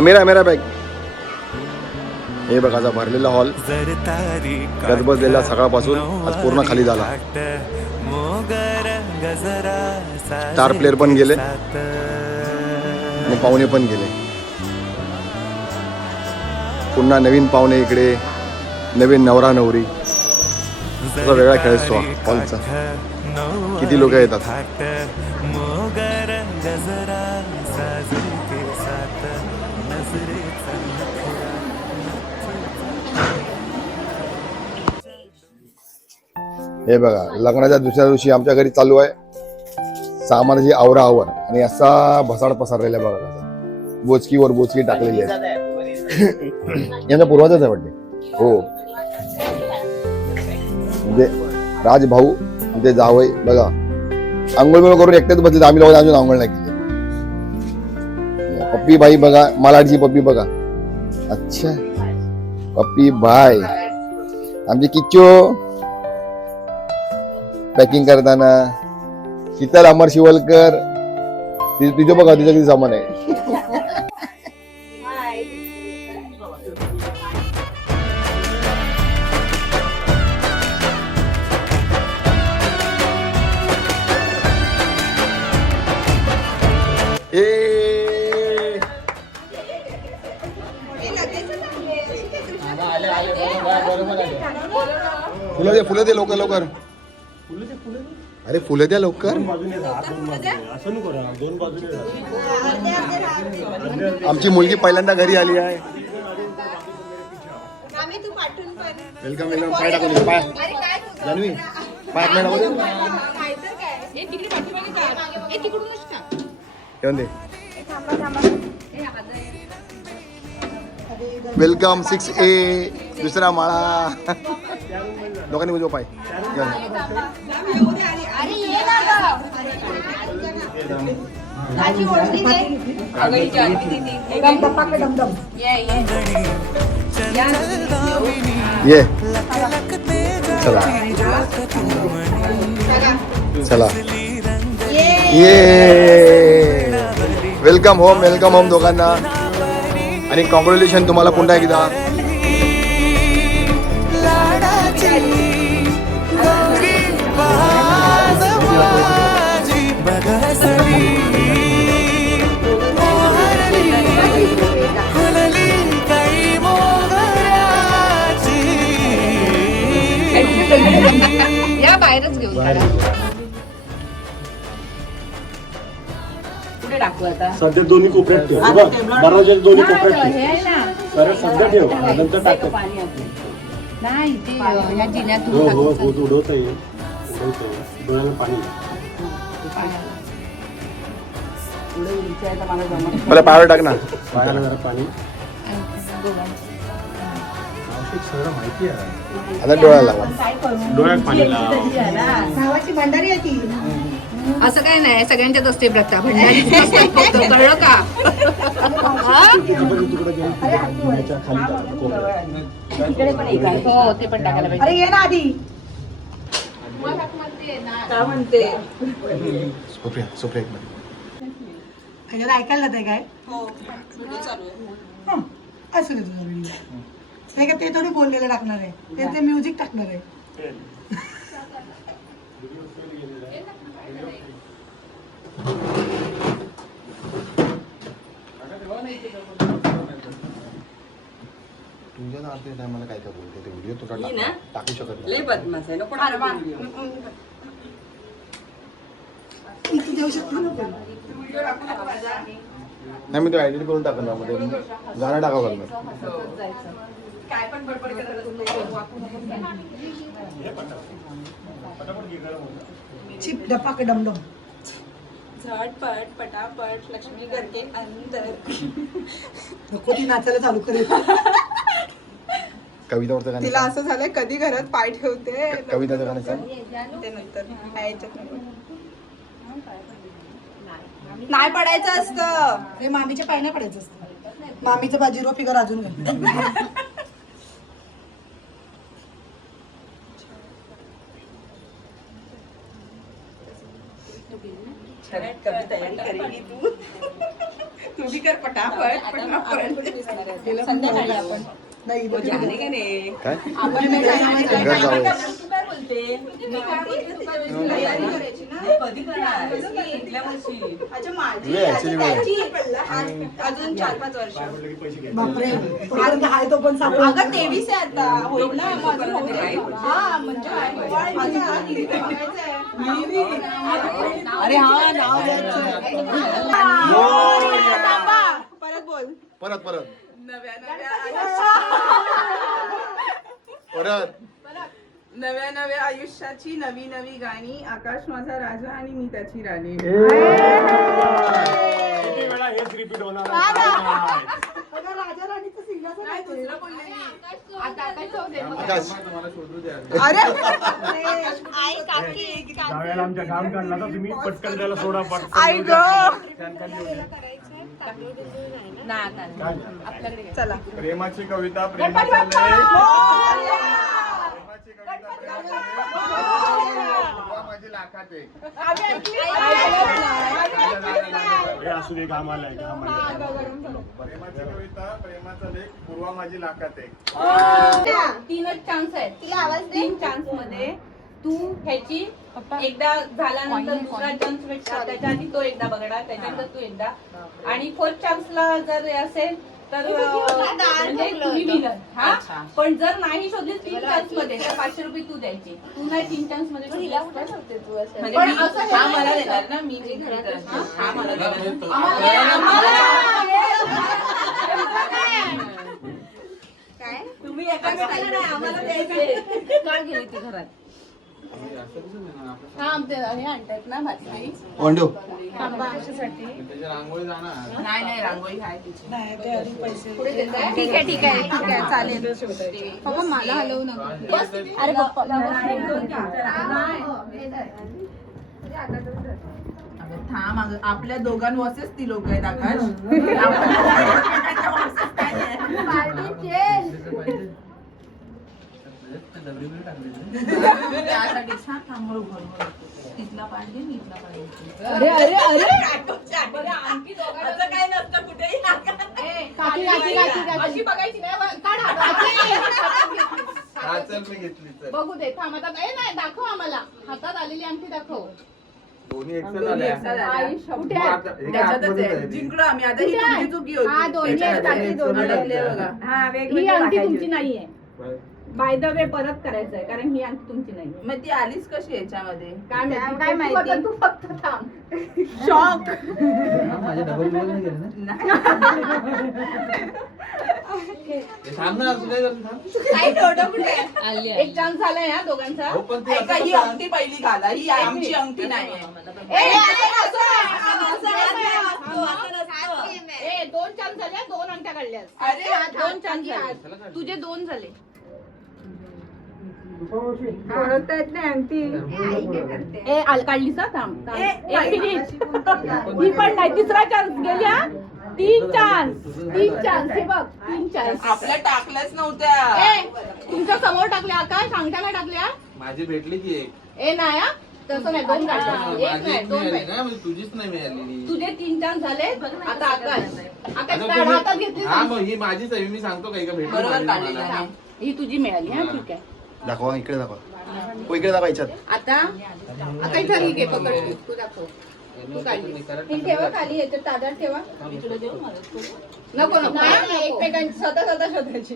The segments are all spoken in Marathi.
मेरा मेरा बॅग हे बघा आता भरलेला हॉल गजबजलेला सकाळपासून आज पूर्ण खाली झाला. 4 प्लेयर पण गेले आणि पाहुणे पण गेले. पुन्हा नवीन पाहुणे इकडे, नवीन नवरा नवरी, असा वेगळा खेळ असतो हॉलचा. किती लोक येतात. हे बघा लग्नाच्या दुसऱ्या दिवशी आमच्या घरी चालू आहे सामानाची आवराआवर आणि असा भसाड पसरलेला आहे बघा. बोचकीवर बोचकी टाकलेली आहे. यांचा पूर्वाचाच आहे वाटते. हो म्हणजे राजभाऊ ते जावई बघा आंघोळ बिंघोळ करून एकटेच बसले. आम्ही लोक अजून आंघोळ नाही केली. पप्पी बाई बघा मलाडची पप्पी बघा. अच्छा पप्पी बाय आमची किच्चो पॅकिंग करताना. शीतल अमर शिवलकर तुझं बघा तुझं किती सामान आहे. फुलं दे लवकर लवकर. अरे फुलं द्या लवकर. आमची मुलगी पहिल्यांदा घरी आली आहे. Welcome welcome. पाय टाकून पाय जान्हवी पाय येऊन दे. वेलकम 6A दुसरा माळा. दोघांनी बुजव पाय. ये चला चला ये. वेलकम होम दोघांना आणि कॉंग्रॅच्युलेशन तुम्हाला पुन्हा एकदा. या बाहेरच घेऊन कुठे टाकू आता. सध्या दोन्ही कोपऱ्यात ठेव. बराच दोन्ही कोपऱ्यात ठेव. सर सध्या ठेव नंतर टाक. नाही ते या जिन्यात हो हो हो उडवता येईल. डोळ्याला पाणी. मला पायावर टाक ना. पायाला जरा पाणी. माहिती आहे आता डोळ्याला डोळ्यात पाणी लाव. असं काय नाही सगळ्यांच्याच असते प्रथा. भंडारी कळलं का. हो ते पण टाकायला पाहिजे. अरे ये ना आधी. काय म्हणते ऐकायला जाते काय. असं दे तुझा व्हिडिओ. ते का ते थोडी बोललेलं टाकणार आहे. ते म्युझिक टाकणार आहे. तुझ्या मला काय काय बोलते ते व्हिडिओ तुला टाकू शकत नाही. देऊ शकतो ना पण. नाही मी तो एडिट करून टाकणार मध्ये गाणं टाकावं लागणार. चिप डपाक डमडम. झटपट पटापट लक्ष्मी करते अंतर. नको ती नाचायला चालू करेल. कवितावरचं गाणं तिला असं झालंय कधी घरात पाय ठेवते. कविताचं गाणं सांग. ते नंतर नाही पडायचं असतं. हे मामीच्या पाय नाही पडायचं असतं. मामीचं बाजीरो फिगर अजून घाल. तयारी करेगी तू. तू भी कर पटापट पटापट. संध्याकाळी आपण नाही वो जाने का नाही. काय आपण घर जाऊया. तू काय बोलते? मी काय बोलते तयारी करायची ना. कधी करणार? कुठल्या वर्षी? अच्छा माझी अजून 4-5 वर्ष. बापरे तोपर्यंत हाय तो पण सापडला. अगं 23 आहे आता. होईल ना माझं होऊ दे. हा म्हणजे अरे हा नाव द्यायचं. परत बोल. परत परत नव्या नव्या आयुष्याची नवी नवी गाणी. आकाश माझा राजा आणि मी त्याची राणी. किती वेळा हेच रिपीट होणार आहे? अगं राजा राणीचं सिंहासन काय आहे ते. दुसरं बोलले मी. आकाश अरे ज्यावेळेला आमच्या काम काढला तर तुम्ही पटकन त्याला सोडा आई पटकन आपल्याकडे चला. प्रेमाची कविता प्रेमाचा लेख. माझी लाखात आहे. हे असू दे घामाला आहे, घामाला. प्रेमाची कविता प्रेमाचा लेख पूर्वा माझी लाखात आहे. 3च चान्स आहेत. 3 चान्स मध्ये तू ह्याची एकदा झाल्यानंतर दुसरा चान्स भेटला, त्याच्या आधी तो एकदा बघणार, त्याच्यानंतर तू एकदा, आणि 4th चान्सला जर हे असेल तर म्हणजे तुम्ही विनर. हा पण जर नाही शोधले 3 चान्स मध्ये तर 500 रुपये तू द्यायचे. तू नाही 3 चान्स मध्ये पण असं हा मला देणार ना. मी हा मला देणार. काय तुम्ही एकामेकाला नाही आम्हाला द्यायचे. काय गेली ती घरात? हा आमचे हे आणतात ना भाजी. वंडू नाही नाही रांगोळी आहे तिची. नाही ते आधी पैसे ठीक आहे ठीक आहे ठीक आहे चालेल. बाबा मला हलवू नका. अरे बाप्पा अगं थांब अगं. आपल्या दोघांवरच ती लोक आहेत आकाश. त्यासाठी छान थांब हळूहळू. तिथला पाहिजे मी इथला पाहिजे. अरे अरे अरे असं काय नसतं कुठेही. काकी काकी काकी काकी बघायची नाही. काढ हातात. बघू दे थांब आता. नाही दाखव आम्हाला. हातात आलेली अंगठी दाखव. दोन्ही एकसाथ आल्या. कुठे आहे? त्याच्यातच आहे. जिंकलो आम्ही. आता ही तुमची चुकी होती. हा दोन्ही आहेत काकी, दोन्ही अडकले आहेत. बघा. ही अंगठी तुमची नाहीये. बाय द वे परत करायचंय कारण ही अंगठी तुमची नाही. मग ती आलीच कशी याच्यामध्ये? काय माहिती तू फक्त थांब. शॉक. एक चान्स झालाय हा दोघांचा. ऐका, ही अंगठी पहिली घाला. ही आमची अंगठी नाही आहे. ए 2 चान्स झाले. 2 अंगठ्या काढल्यास. अरे 2 चान्स झाले. तुझे 2 झाले. ए काढलीस ना. थांब एक मिनिट. ही पण नाही. तिसरा चान्स गेल्या. 3 चान्स. हे बघ 3 चान्स. आपल्या टाकल्याच नव्हत्या. ए तुमच्या समोर टाकल्या. आकाश अंगठ्या नाही टाकल्या. माझी भेटली की एक. ए नाही हा. तसं नाही. 2 काढल्या. एक नाही 2 मिळाली नाही. ना, म्हणजे तुझीच नाही मिळालेली. तुझे 3 चान्स झाले. आता आकाश पॅड हातात घेतली. हा मग ही माझीच आहे. मी सांगतो काही का भेटली बरोबर माझी काढलेलं मला. आहे. ही तुझी मिळाली. हा ठीक आहे. दाखवा इकडे दाखवा. इकडे दाखवा याच्यात. आता इथं ठीक आहे. पकड तू दाखव. तू काढली. ही ठेवा खाली. याच्यात ताब्यात ठेवा. नको नको एकमेकांची स्वतः शोधायची.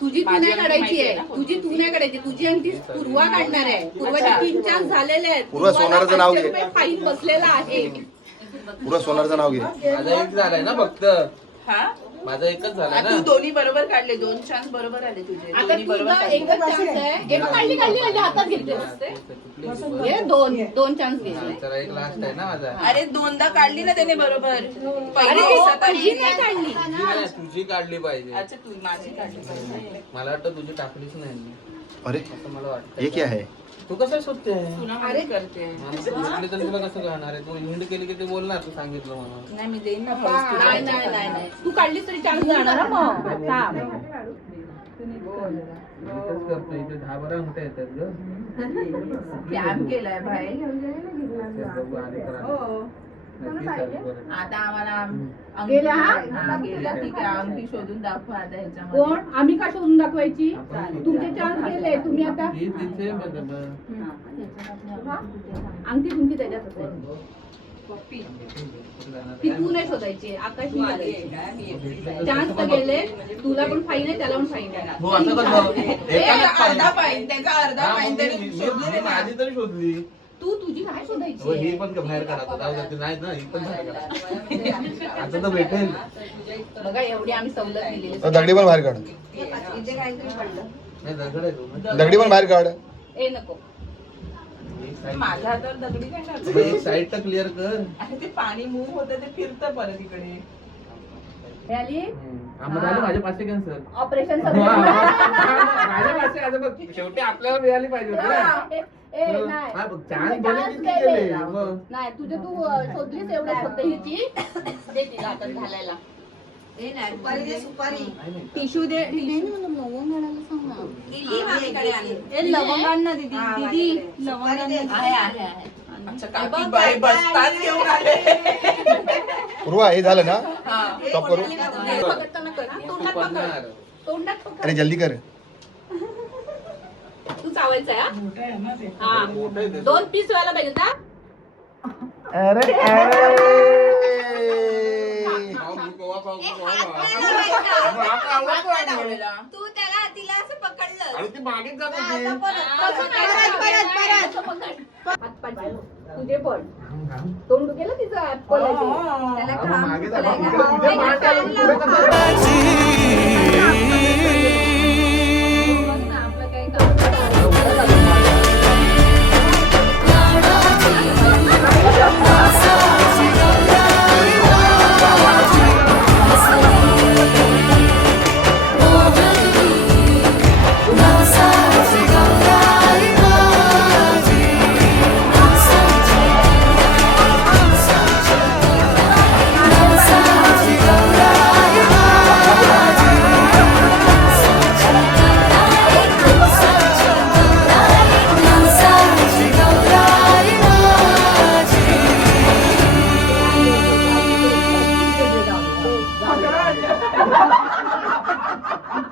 तुझी तू नाही काढायची आहे. तुझी तू नाही काढायची. तुझी अंगठी पूर्वा काढणार आहे. पूर्वाचे 3 चान्स झालेले आहेत. पूर्वा सोनाराचं नाव घे. फाईन बसलेला आहे. पुरा सोनारचं नाव घे. माझा एक झालाय ना फक्त. हा माझा एकच झाला तू ना. दोन्ही बरोबर काढले. 2 चान्स बरोबर आले तुझे. आता दोन्ही बरोबर तुझा काढले. एकच चान्स आहे. एक काढली म्हणजे हातात घेतले असते. हे 2 चान्स घेतले. तर एक लास्ट आहे ना माझा. अरे 2दा काढली ना त्याने बरोबर. अरे पहिली पहिली नाही काढली. तुझी नाही, तुझी काढली पाहिजे. अच्छा तू माझी काढली पाहिजे. मला वाटतं तुझी टाकलीच नाही. अरे असं मला वाटतं. ये क्या है? तू कसं शोधते तुला मदत करते दिसली तर तुला कसं कळणार आहे? तू हिंड केली की ते बोलणार तू सांगितलं म्हणून. नाही मी देईन ना फळीस तुला. नाही नाही नाही नाही तू काढलीस तरी चान्स जाणार हा मग थांब. इथंच करतो इथे 10-12 अंगठ्या येतात ग. कॅम्प केलाय भाई बघू आले तर आले. नक्की चालू करेल. आता आम्हाला गेल्या हा? गेल्या ठीक आहे अंगठी शोधून दाखवा आता ह्याच्यामध्ये. कोण आम्ही का शोधून दाखवायची चालेल. तुमचे चान्स गेले तुम्ही आता ही तिथे बघ. अंगठी तुमची त्याच्यात असेल ती तू नाही शोधायची आकाश चान्स तर गेले तुला पण फाईन आहे त्याला पण फाईन आहे हो असं कसं? एकालाच पाहिजे. अर्धा पाईन त्याचा अर्धा हा, पाईन मग तरी मी- शोधले मी माझी तरी शोधली. तू तुझी नाही हो, शोधायची ही पण बाहेर काढा जाऊ दे, ते नाही ना ही पण बाहेर काढा. आता तर भेटेल. बघा एवढी आम्ही सवलत दिलेली दगडी पण बाहेर काढ, इथे काहीतरी पडलं नाही दगड आहे तो. दगडी पण बाहेर काढ. ए नको एक side- माझ्या हातावर दगडी काय मग टाकली? एक साईड तर क्लिअर कर. आणि ते पाणी मूव्ह होतं ते फिरतं परत इकडे. हे आली आम्हाला झालं माझ्या पाचशे कॅन्सर. ऑपरेशन माझ्या पाचशे आता बघ शेवटी आपल्याला मिळाली पाहिजे होती ना. नाही हा, बघ, चान्स तुझे गेले chance किती गेले. गेले? मग. नाही तुझे तू शोधलीस एवढं फक्त हिची दे तिला आता घालायला सुपारी दे, सुपारी. टिश्यू दे लवंगांना दीदी दीदी लवंगांना आहे, आहे, आहे. अच्छा, काकी बाई बसताच घेऊन आले. पूर्वा हे झालं ना? हा. स्टॉप करू. पकडताना कर हा. तू तोंडात पकड पडणार. तोंडात पकड अरे जल्दी कर. तू चावायचं आहे मोठं आहे ना ते. हा मोठं आहे ते. 2 पीस व्हायला पाहिजे का हात नाही लावलेला. तू त्याला तिला असं पकडलं आणि ती मागेच जात होती. तुझे पण तोंड गेलं तिचं ऍपल त्याला अगं, काम मागे जा. सुचलंय इकडे- का? इकडे मान टाकून पुढे कसं?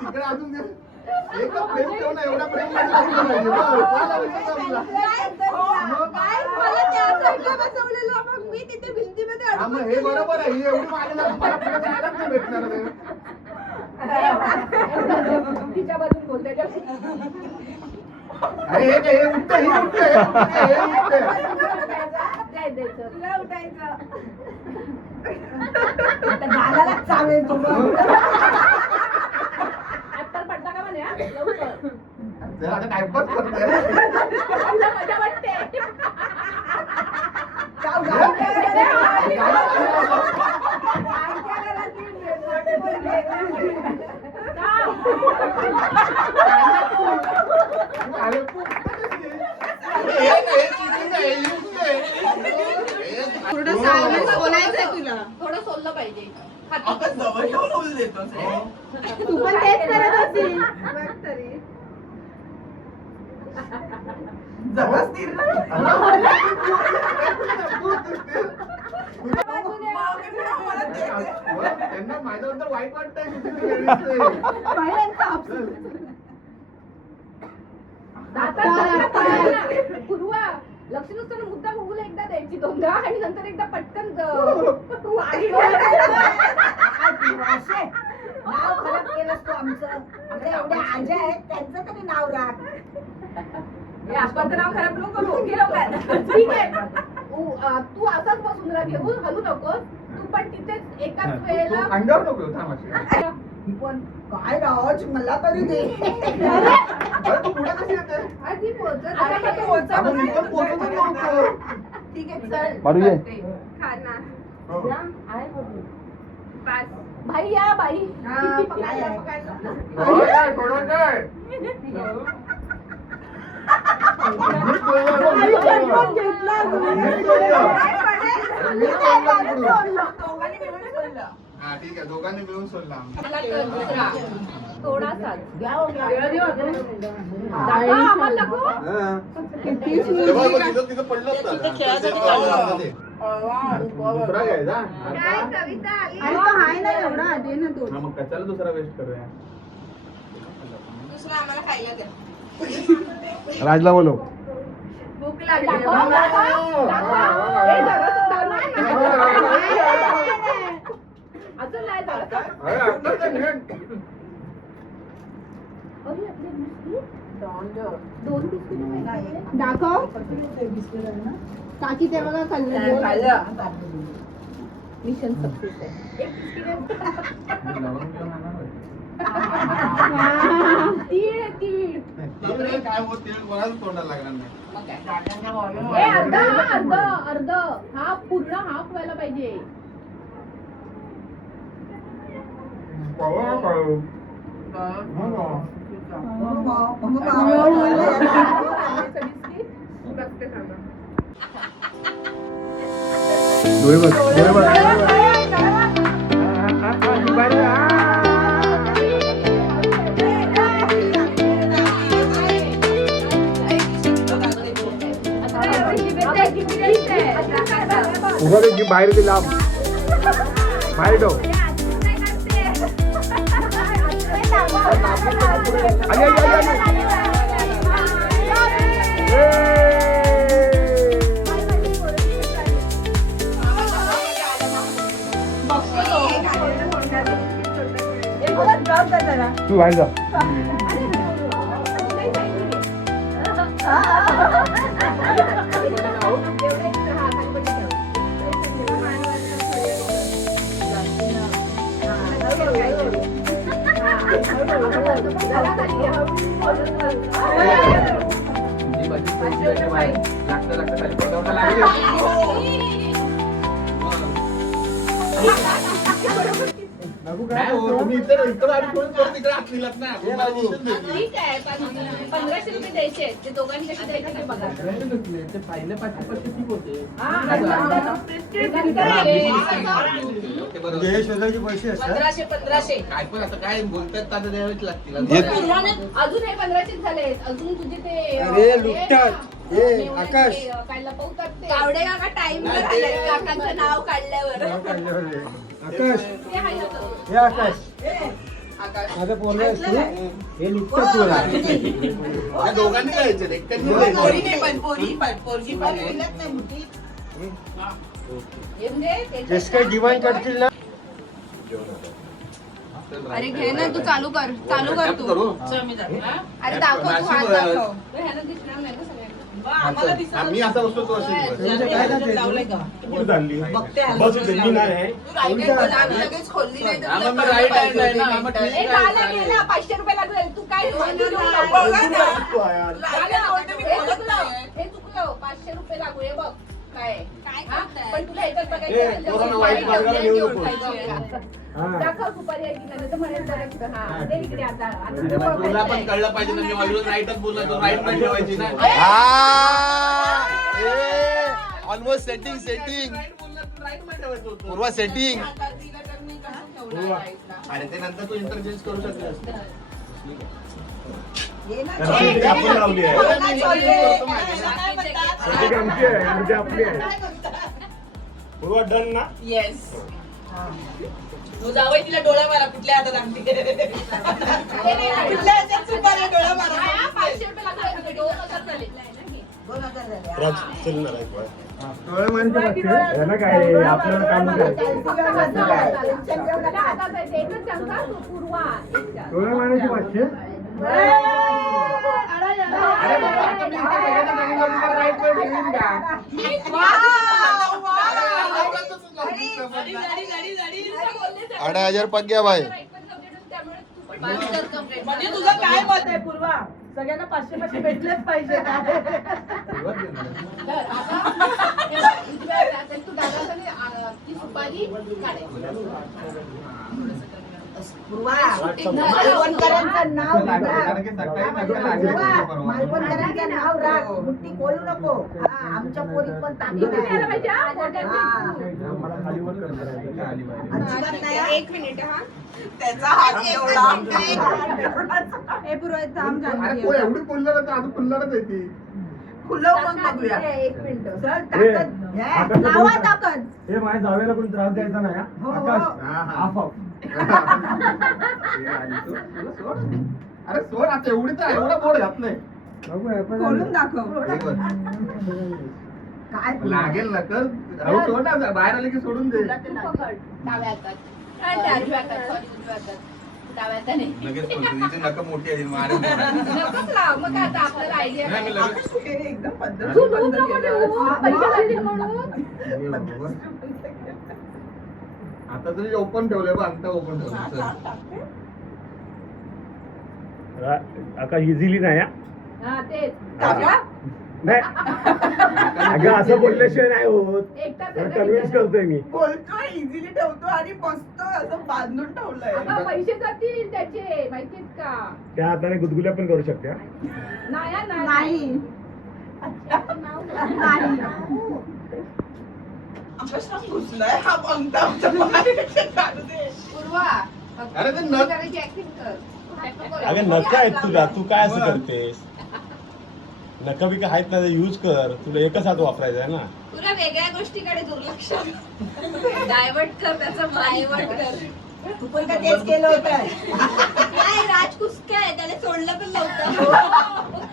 तिकडे अजून दे. एकच प्रेम ठेव ना, एवढा प्रेम नाही लागला पाहिजे. बस, झाला विषय संपला. मला त्या साईडला बसवलेलं मग मी तिथे भिंतीमध्ये हा, मग हे बरोबर आहे. ही एवढी मागे लागून मला प्रेम द्यायलाच नाही भेटणार आहे. तिच्या बाजून बोलते अरे हे काय, हे उठतं, हे उठतं, हे उठतं, हे उठतं. तुला उठायचं गालालाच चावेल तुम्हाला. ऍपल पडता का म्हणे हा? लवकर जरा आता टाइमपास करतोय. मला मजा वाटते जाऊ, जाऊ. अरे तू हे नाही, हे cheating आहे, हे उठतंय. थोडं सोललं पाहिजे आपण जवळ ठेवून उल देतो ते. तू पण तेच करत होती जवळ स्थिर ना. त्यांना माझ्याबद्दल वाईट वाटतंय किती ते ladies ते. पूर्वा लक्ष नसताना मुद्दा बघूला एकदा द्यायची दोनदा आणि नंतर एकदा पटकन तू आली असे नाव खराब केलंस तू आमचं. आमच्या एवढ्या आज्या आहेत त्यांचं तरी नाव राख. आपण तर नाव खराब नको करू ठीक आहे तू असाच बसून राहा घेऊन हलू नकोस तू पण तिथेच एकाच तू वेळेला अंगावर नको थांब अशी. पण काय राज मला तरी दे. अरे तू पुढे कशी येते? आधी पोहोचत आता पण पोहोचत आपण इथं पोहोचत नव्हतो. ठीक आहे चल मारू ये. खाना हो. आहे पास भाई या बाई हा, काय आहे? होय, सोडून दे. हा ठीक आहे, दोघांनी मिळून सोडला. मला तर दुसरा थोडासा तेव्हा मग तिथं पडलं असतं. दुसरा घ्यायचा. काय कविता आली हा, मग कशाला दुसरा वेस्ट करूया. दुसरं आम्हाला खायला द्या. राजला बोलो. भूक लागली अजून नाही झालं. दाखव काकी ते बघा खाल्लं मिशन सक्सेस आहे. तीळ तीळ काय होत ते कोणाच तोंडाला लागणार नाही. अर्ध हा पूर्ण हाफ व्हायला पाहिजे. बाहेर दिला बाहेर ठेव. तू बाहेर जा. तुम्ही इकडे आधी कोणी परत इकडे आत नेलात ना. ठीक आहे 1500 रुपये द्यायचे आहेत. ते दोघांनी कसे द्यायचे ते बघा. पाहिलं 500 ठीक होते. काय पण आता काय बोलतात आता द्यावेच लागतील. अजून हे 1500 झाले. अजून तुझे ते आकाश. काय लपवतात ते कावडे काका टाइम काकांचं नाव काढल्यावर आकाश ते आहे आता. हे आकाश माझं पोरग असतो हे नुकतं चोर आहे. या दोघांनी जायचे एकट्याने हे म्हणजे जस काही डिमांड करतील ना. अरे घे ना तू चालू कर तू अरे दाखव तू हात दाखव ह्याला दिसणार नाही ना सगळ्यांना. आम्ही असा बसतो तो अशी कुठं चालली? बस जमीन आहे. लगेच खोलली नाही तर तुला राईट हँड आहे ना. ए, मला घे ना, 500 रुपये लागले. तू काय बघा ना. हे चुकलं 500 रुपये लागू हे बघ काय आहे. काय हा? करताय? पण तुला ह्याच्यात ए, बघायचं पोरांना वाईट मार्गाला नेऊ नको. दाखव सुपारी आहे की नाही तर म्हणेल direct. हा दे इकडे आता तुला पण कळलं पाहिजे ना. मी ऑलवेज राईटच बोलला तो राईट पण ठेवायची ना. ऑलमोस्ट सेटिंग राईट बोलला तू राईट पण ठेवायचं होतं. पूर्वा सेटिंग. आता तिला तर मी कसं ठेवणार राईटला? अरे ते नंतर तू इंटरचेंज करू शकते असते. आपण लावली आहे. ती आमची आहे म्हणजे आपली आहे. पूर्वा डन ना. येस तू जावई तिला डोळा मारा कुठल्या हातात आमटी कुठल्या हातात सुपारी डोळा मारा 500 रुपये लागले. 2000 झाले. राज चलणार आहे बा. डोळे मारायचे बाकी. याला काय आहे? आपल्याला काम करायचं. पूर्वा डोळे मारायचे पाचशे. अडा हजार पग्या भाई. म्हणजे तुझं काय मत आहे पूर्वा सगळ्यांना 500 भेटलेच पाहिजे. तू दादा सुपारी काढायची. मालवणकरांचं नाव कारण की सकाळी नका लागले परवा. मालवणकरांचं नाव राख मुठी खोलू नको हा, आमच्या पोरीत पण ताकद आहे. हा. अजिबात नाही. एक मिनिट हा त्याचा हात एवढा. हे पुरोहित थांब अरे तो एवढी पुल्लर तर अजून पुल्लरच आहे ती. खुलं मग बघूया. एक मिनिट चल, ताकद. हे. लावा ताकद हे माझ्या जावेला कोणी त्रास द्यायचा नाही हा? हो, हो. आकाश हा, हा. आफ आफ. तुला सोड. अरे सोड आता एवढी तर एवढा बोर्ड घातलंय. बघूया, पण- खोलून दाखव. हे बघ. काय लागेल ना कर राहू सोड ना बाहेर आले की सोडून दे. पकड डाव्या हातात डाव्या हातात सॉरी उजव्या हातात डाव्या हाताने लगेच बोलतो, हिची नखं मोठी आहे मारेल. नकोच लाव मग काय आता आपल्याला आयडिया नाही, मी लगेच- एकदम पद्धत तू नव्हतं पैसे लागतील म्हणून हे बाबा. आता तुम्ही ओपन ठेवलंय बघ अंगठा ओपन ठेवलं. आका इझिली नाही हा? हा तेच नाही अगं असं बोलल्याशिवाय नाही होत. एकटाच कन्व्हिन्स करतोय मी. बोलतोय इझिली ठेवतो आणि बसतोय असं बांधून ठेवलंय. अगं, पैसे जातील त्याचे माहितीत का त्या हाताने गुदगुल्या पण करू शकते हा? नाही हा, नाही नाही आकाशात घुसलाय हा अंगठा आमच्या पायाच्या काढू दे. पूर्वा अरे ते नथ- करायची ऍक्टिंग कर अगं नका आहेत तुला तू काय असं करतेस नका बिका आहेत ना यूज कर तुला एकच हात वापरायचा आहे ना तुला वेगळ्या गोष्टीकडे दुर्लक्ष डायव्हर्ट कर त्याचं डायव्हर्ट कर तू पण का तेच केलं होतं. काय राज कुसका आहे त्याला सोडलं पण नव्हतं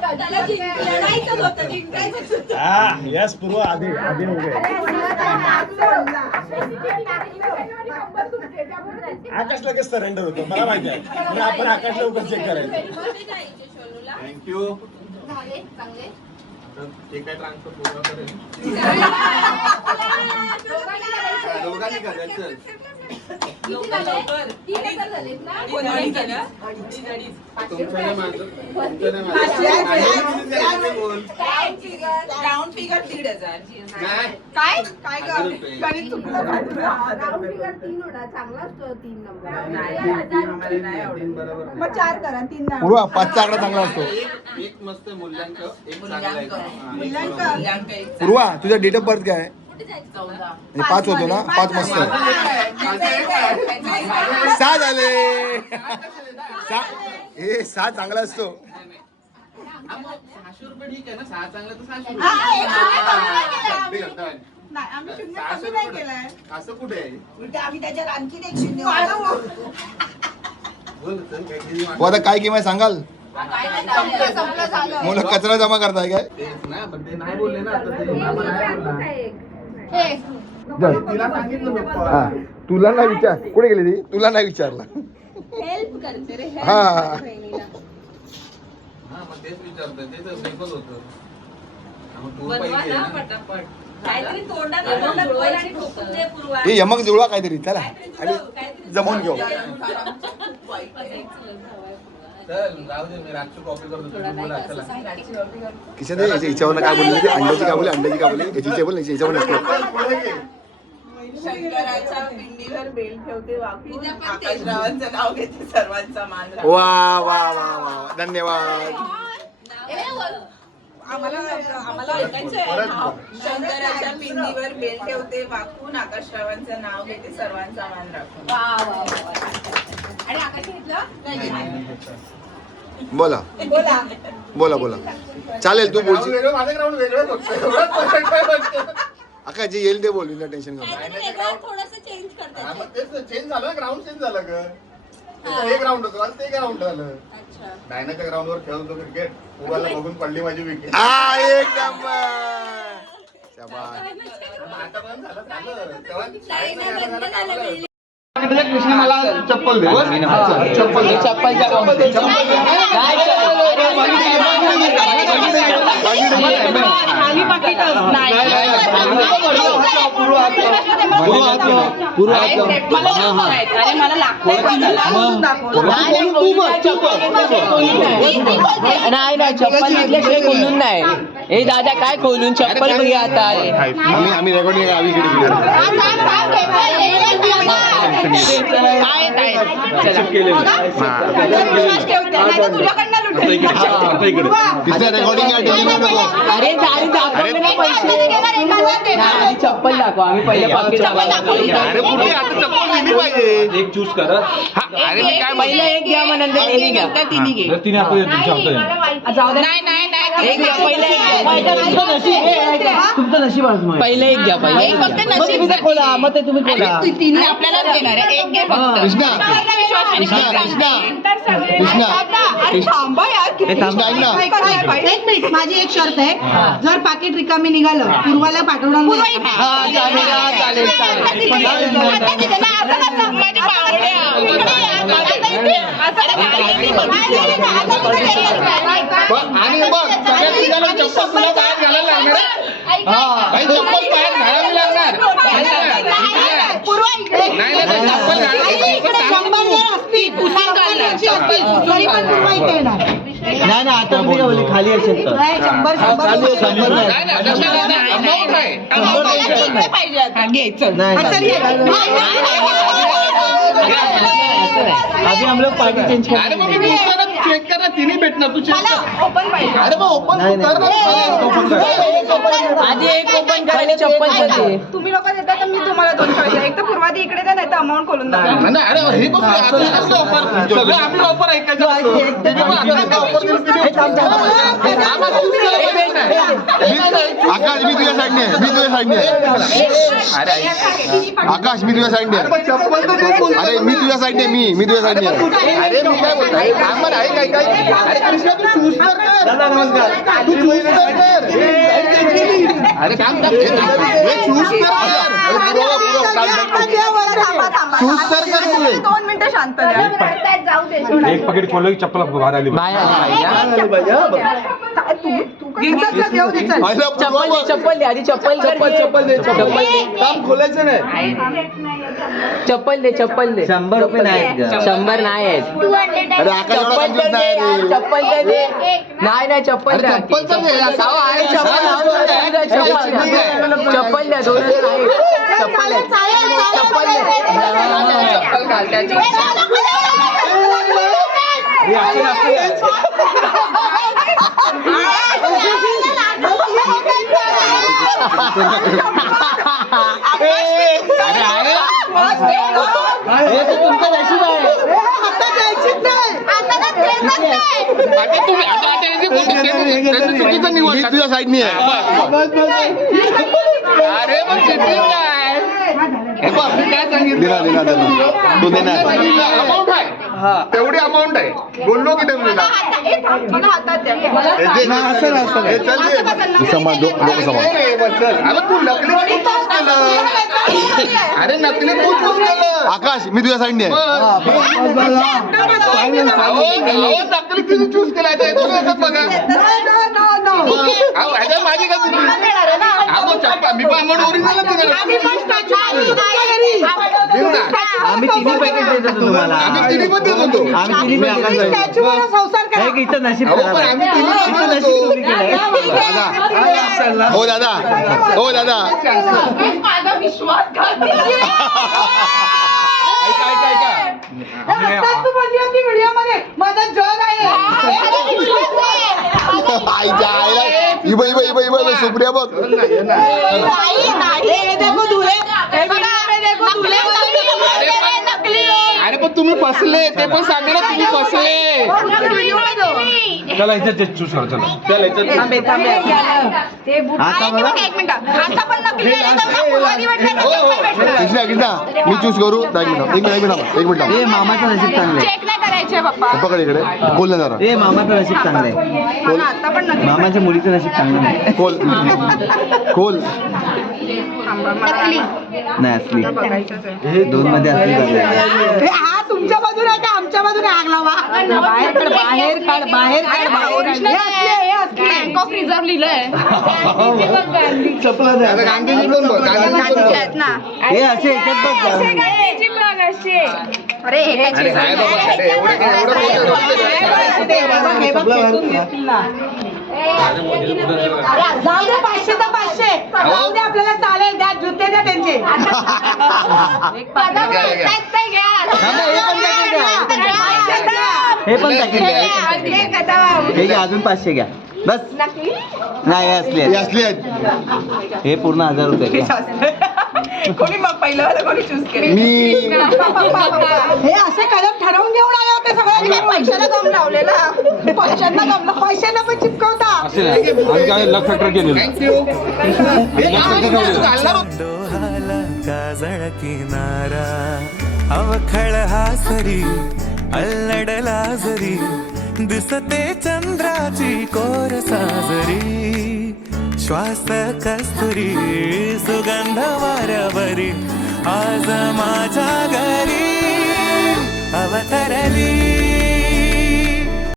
त्याला लढायचं होतं जिंकायचं होतं हा यस पूर्व आधी आधी हो गए आकाश लगेच सरेंडर होतो मला माहिती आहे पण आपण आकाशला उगाच चेक करायचं थँक्यू. झाले चांगले आता जे काय ट्रान्सफर पूर्ण करेल. दोघांनी करायचं. तुमचं नाही माझं. तुमचं नाही माझं. बोल. Round figure 1,500. नाही. काय काय हजार गं? रुपये. गणित चुकलं माझं. राऊंड फिगर 3 होता चांगला असतो 3 नंबर आम्हाला नाही आवडत. तीन बरोबर. मग 4 करा 3 नाही पूर्वा 5चा आकडा चांगला असतो. एक मस्त मूल्यांक एक चांगला आहे. हा, एक मूल्यांक. बरोबर. मूल्यांक एक चांगला. पूर्वा तुझा डेट ऑफ बर्थ काय आहे? 14. म्हणजे 5 होतो ना 5 मस्त आहे. माझं एक आहे. 6 झाले 6 चांगला असतो. हा, मग 600 रुपये ठीक आहे ना 6 चांगला तर 600 एक शून्य कमी नाही केलं रुपये. आम्ही. ठीक आहे. नाही, आम्ही शून्य 600 कमी नाही रुपये. केलंय. असं कुठे आहे उलट आम्ही त्याच्यावर आणखीन एक शून्य वाढवू. बोल चल काहीतरी हो आता काय किंमत सांगाल संपलं झालं मुलं कचरा जमा करताय काय तेच ना पण ते नाही बोलले ना आता ते मामा नाही बोलला. तिला सांगितलं पप्पा. हा तुला नाही विचार कुठे गेली ती तुला नाही विचारला हेल्प करते रे हा. हा मग तेच विचारतोय तेच सिम्पल होतं हा, मग तू बनवा पाहिजे ना ना. पटापट काहीतरी तोंडात बोल आणि ठोकून दे पूर्वा. हे यमक जुळवा काहीतरी चला आणि काहीतरी जमवून घेऊ चल राहू दे मी रातची कॉपी करतो तुम्ही बोला चला किशन हिच्यावर काय बोलले ते अंड्याची काय बोलले अंड्याची काय बोलले याची बोल हिच्यावर नसतो पुढे घे. शंकराच्या पिंडीवर बेल ठेवते वाकून आकाशरावांचं नाव घेते सर्वांचा मान राखते. वा वा वा वा धन्यवाद आम्हाला ऐकायचंय परत नाव. बोल. शंकराच्या पिंडीवर बेल ठेवते वाकून आकाशरावांचं नाव घेते सर्वांचा मान राखून. वा वा वा आणि आकाश घेतलं बोला बोला बोला बोला चालेल तू ग्राउंड बोलशील वेगळं माझं ग्राउंड वेगळं फक्त एवढंच फरक आहे फक्त. अका जे येईल ते बोल टेन्शन घेऊ थोडस चेंज करते हा, मग तेच चेंज झालं ग्राउंड चेंज झालं ग हे ग्राउंड होतं आज ते ग्राउंड झालं अच्छा डायनाच्या ग्राउंड वर खेळतो क्रिकेट मोबाईलला बघून पडली माझी विकेट हा एक नंबर शाबास. आता पण झालं तेव्हा नाही, नाही, बंद झालं building. कृष्ण मला चप्पल दे चप्पल दे नाही नाही चप्पल घेतल्याशिवाय खोलून नाही हे दादा काय खोलून चप्पल बघ आता आम्ही रेकॉर्डिंग आम्ही काय तुझ्याकडनं लुटेल. तिथे रेकॉर्डिंग अरे दाखवले ना पैसे आधी चप्पल दाखवा आम्ही पहिले पाकिट अरे कुठे आता चप्पल दिली पाहिजे एक चूज करा अरे मी काय पहिलं एक घ्या मग नंतर तिन्ही घ्या तिने आपण तुमच्या एक घ्या पहिलं एक घ्या तुमचं नशीब पहिलं एक घ्या पहिलं खोला मग ते तुम्ही खोला तिन्ही आपल्यालाच देणार आहे एक घे फक्त कृष्णा थांबा यार किती कृष्णा ऐक ना. एक मिनिट माझी एक शर्त आहे जर पाकिट रिकामी निघालं पूर्वाला पाठवणार नाही. आणि बघ सगळ्यात निघालं चप्पल तुला बाहेर घालायला लागणार भाई चप्पल बाहेर घालावी लागणार नाही चप्पल तरी पण पूर्वा इथे येणार. नाही ना आता तुम्ही बोलली खाली असेल तर नाही, 100 अभी हम लोग पार्टी चेंज कर अरे मग मी चेक कर ना तिने भेटणार तू चेक ओपन पाहिजे. अरे मग ओपन कर ना आधी एक ओपन करायला चप्पल तुम्ही लोक देता तर मी तुम्हाला 2 चॉईस आहे. एक तर पूर्वादी इकडे द्या नाही तर अमाऊंट खोलून द्या. नाही अरे हे बघ आपलं ऑफर सगळं आपलं ऑफर ऐकायचं आकाश मी तुझ्या साईडने आकाश मी तुझ्या साईडने अरे मी तुझ्या साईडने मी तुझ्या साईडने अरे मी काय बोलतो आहे काय अरे कृष्णा तू चूज कर नमस्कार तू चूज कर अरे काम कर चूज कर चूज कर 2 मिनिटं शांत द्या. जाऊ दे एक पकेट खोललं की चप्पल बाहेर आली चप्पल दे आधी चप्पल दे काम खोलायचं नाही चप्पल दे 100 रुपये नाही 100 नाही आहेत अरे आकाश एवढा कंजूस नाही रे. चप्पल तर दे नाही चप्पल द्या चप्पल तर दे. अहो, आहे चप्पल चप्पल द्या 2 आहे चप्पल घाल त्याची तुमचं नशीब आहे चुकीचं निवड मी तुझ्या साईडने आहे अरे मग चिटिंग काय हे बघ मी काय सांगितलं देणार तू देणार अमाऊंट आहे तेवढी अमाऊंट आहे बोललो की डेमलीला अरे तू नकली चूज केलं अरे नकली तू चूज केलं आकाश मी तुझ्या साईडने आहे नकली तिने चूज केला बघा माझी का चप्पा मी पण अमाऊंट ओरिजिनल आम्ही तिन्ही पॅकेट देतो तुम्हाला आम्ही तिने पण देत होतो आम्ही तिन्ही संसार करा. इथं नशीब अहो, पण आम्ही तिन्ही पण देत होतो. हो दादा माझा विश्वासघात तू बोलली होती व्हिडिओमध्ये माझा जग आहे आईच्या आईला इब सुप्रिया बघ अरे पण तुम्ही फसले ते पण सांगा ना तुम्ही फसले चला इथे चूज कर चला कृष्णा मी चूज करू एक मिनिट ए मामाचं नशीब चांगलं आहे चेक नाही करायचे पप्पा. पकड इकडे खोल ना जरा ए मामाचं नशीब चांगलं आहे आता पण नक्की मामाच्या मुलीचं नशीब चांगलं नाही खोल नाही असली 2 मध्ये असली चांगलं. हा तुमच्या बाजूने आहे का आमच्या बाजूने आग लावा बाहेर काढ बँक ऑफ रिझर्व्ह लिहिलंय. चपला द्या. गांधीजी पण बघ गांधीजी आहेत ना. हे असे याच्यात बघ अरे हे काय चीज आहे? जाऊ दे 500 तर 500 जाऊ दे आपल्याला चालेल द्या जुते द्या त्यांचे घ्या. थांबा, हे पण द्या. हे पण पॅकेट घ्या. हे घ्या, अजून 500 घ्या. बस नाही असले हे असले आहेत. हे पूर्ण 1000 रुपये घ्या. कोणी मग पहिलं कोणी चूज केलं मी हे असे कलर ठरवून घेऊन आले होते सगळ्यांनी. पैशाला गम लावलेला पैशांना गमलं, पैशांना पण चिपकवता. काजळ किनारा अवखळ हासरी अल्लडला जरी दिसते चंद्राची कोर साजरी श्वास कस्तुरी सुगंध वाऱ्यावरी आज माझ्या घरी अवतरली